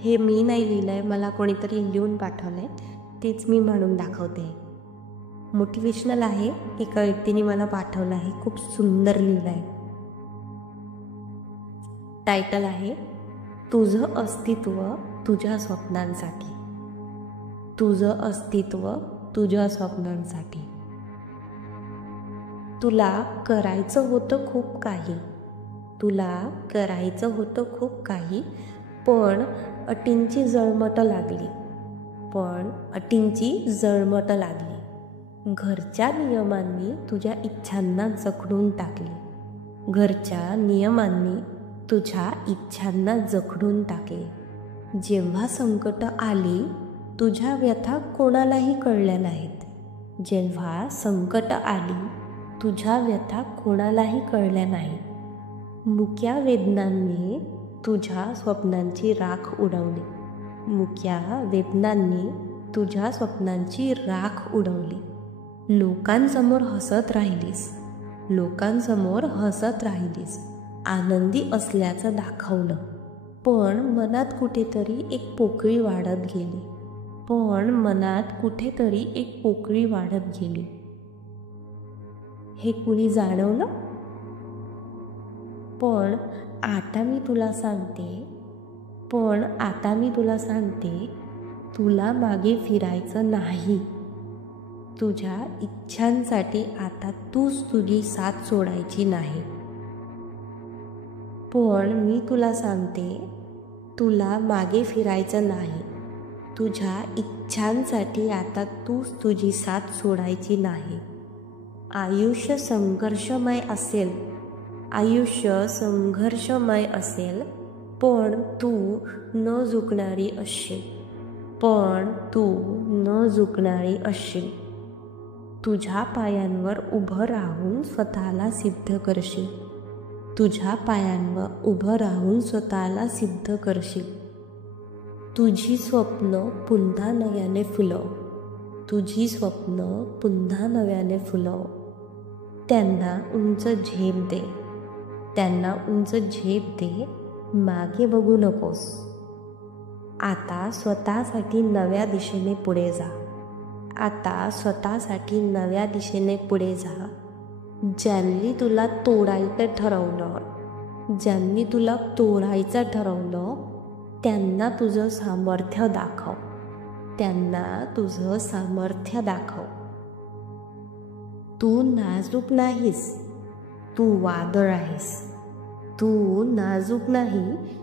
हे मी नाही लिहिलं आहे, मला कोणीतरी लिहून पाठवलं आहे, तेच मी म्हणून दाखवते. मोटिवेशनल आहे, एका व्यक्तीने मला पाठवलं आहे, खूप सुंदर लिहिलं आहे. टायटल आहे तुझं अस्तित्व तुझ्या स्वप्नांसाठी. तुझं अस्तित्व तुझ्या स्वप्नांसाठी. तुला करायचं होतं खूप काही, तुला करायचं होतं खूप काही, पण अटींची जळमट लागली, पण अटींची जळमट लागली. घरच्या नियमांनी तुझ्या इच्छांना जखडून टाकले, घरच्या नियमांनी तुझ्या इच्छांना जखडून टाकले. जेव्हा संकट आली तुझ्या व्यथा कोणालाही कळल्या नाहीत, जेव्हा संकट आली तुझ्या व्यथा कोणालाही कळल्या नाहीत. मुक्या वेदनांनी तुझ्या स्वप्नांची राख उडवली, मुक्या वेदनांनी तुझ्या स्वप्नांची राख उडवली. लोकांसमोर हसत राहिलीस, लोकांसमोर हसत राहिलीस, आनंदी असल्याचं दाखवलं, पण मनात कुठेतरी एक पोकळी वाढत गेली, पण मनात कुठेतरी एक पोकळी वाढत गेली. हे कुणी जाणवलं? पण आता मी तुला सांगते, पण आता मी तुला सांगते, तुला मागे फिरायचं नाही. तुझ्या इच्छांसाठी आता तूच तुझी साथ सोडायची नाही. पण मी तुला सांगते, तुला मागे फिरायचं नाही. तुझ्या इच्छांसाठी आता तूच तुझी साथ सोडायची नाही. आयुष्य संघर्षमय असेल, आयुष्य संघर्षमय असेल, पण तू न झुकणारी असशील, पण तू न झुकणारी असशील. तुझ्या पायांवर उभं राहून स्वतःला सिद्ध करशील, तुझ्या पायांवर उभं राहून स्वतःला सिद्ध करशील. तुझी स्वप्न पुन्हा नव्याने फुलव, तुझी स्वप्न पुन्हा नव्याने फुलव. त्यांना उंच झेप दे, त्यांना उंच झेप दे, मागे बघू नकोस. आता स्वतःसाठी नव्या दिशेने पुढे जा, आता स्वतःसाठी नव्या दिशेने पुढे जा. ज्यांनी तुला तोडायचं ठरवलं, ज्यांनी तुला तोडायचं ठरवलं, त्यांना तुझं सामर्थ्य दाखव, त्यांना तुझं सामर्थ्य दाखव. तू नाजूक नाहीस, तू वादळ आहेस. तू नाजूक नाही,